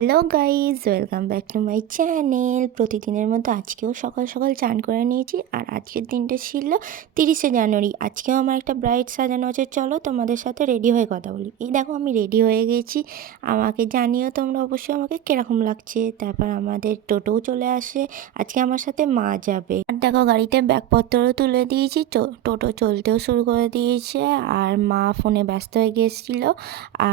Hello guys, welcome back to my channel. প্রতিদিনের মতো আজকেও সকাল সকাল চান করে নিয়েছি। আর আজকের দিনটা ছিল 30শে জানুয়ারি। আজকেও আমার একটা ব্রাইড সাজানো আছে। চলো তোমাদের সাথে রেডি হয়ে কথা বলি। এই দেখো আমি রেডি হয়ে গেছি। আমাকে জানিও তোমরা অবশ্যই আমাকে কীরকম লাগছে। তারপর আমাদের টোটোও চলে আসে। আজকে আমার সাথে মা যাবে। আর দেখো গাড়িতে ব্যাগপত্রও তুলে দিয়েছি, টোটো চলতেও শুরু করে দিয়েছে। আর মা ফোনে ব্যস্ত হয়ে গিয়েছিলো।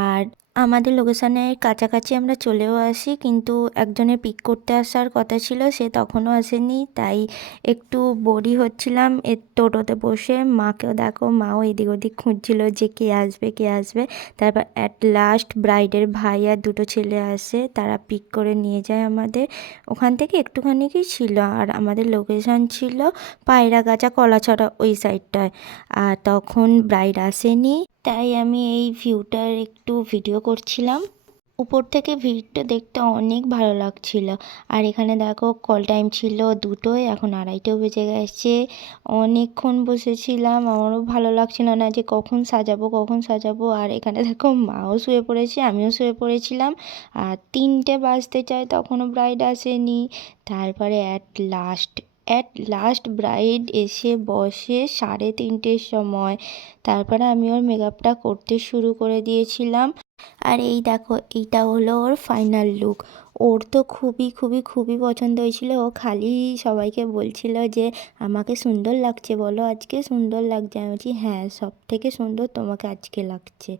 আর আমাদের লোকেশনের কাছাকাছি আমরা চলেও আসি, কিন্তু একজনের পিক করতে আসার কথা ছিল, সে তখনও আসেনি। তাই একটু বোরই হচ্ছিলাম টোটোতে বসে। মাকেও দেখো, মাও এদিক ওদিক খুঁজছিল যে কে আসবে কে আসবে। তারপর অ্যাট লাস্ট ব্রাইডের ভাই আর দুটো ছেলে আসে, তারা পিক করে নিয়ে যায় আমাদের। ওখান থেকে একটুখানি কি ছিল। আর আমাদের লোকেশন ছিল পায়রাগাছা কলাছড়া ওই সাইডটায়। আর তখন ব্রাইড আসেনি, তাই আমি এই ভিউটার একটু ভিডিও করছিলাম। উপর থেকে ভিউটা দেখতে অনেক ভালো লাগছিল। আর এখানে দেখো কল টাইম ছিল 2টোয়, এখন 2:30 বেজে গেছে। অনেকক্ষণ বসেছিলাম, আমারও ভালো লাগছিল না যে কখন সাজাবো কখন সাজাবো। আর এখানে দেখো মাও শুয়ে পড়েছে, আমিও শুয়ে পড়েছিলাম। আর 3টে বাজতে চায় তখনও ব্রাইড আসেনি। তারপরে অ্যাট লাস্ট ব্রাইড এসে বসে 3:30টের সময়। তারপরে আমি ওর মেকআপটা করতে শুরু করে দিয়েছিলাম। আর এই দেখো, এইটা হলো ওর ফাইনাল লুক। ওর তো খুবই খুবই খুবই পছন্দ হয়েছিল। ও খালি সবাইকে বলছিল যে আমাকে সুন্দর লাগছে, বলো আজকে সুন্দর লাগছে। আমি বলছি হ্যাঁ, সব থেকে সুন্দর তোমাকে আজকে লাগছে।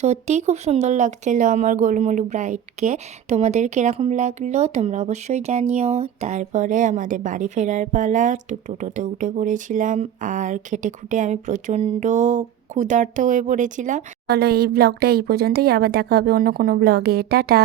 সত্যিই খুব সুন্দর লাগছিল আমার গোলুমোলু ব্রাইডকে। তোমাদের কীরকম লাগলো তোমরা অবশ্যই জানিও। তারপরে আমাদের বাড়ি ফেরার পালা, তো টোটোতে উঠে পড়েছিলাম। আর খেটে খুঁটে আমি প্রচণ্ড ক্ষুধার্ত হয়ে পড়েছিলাম। চলো এই ব্লগটা এই পর্যন্তই, আবার দেখা হবে অন্য কোনো ব্লগে। টাটা।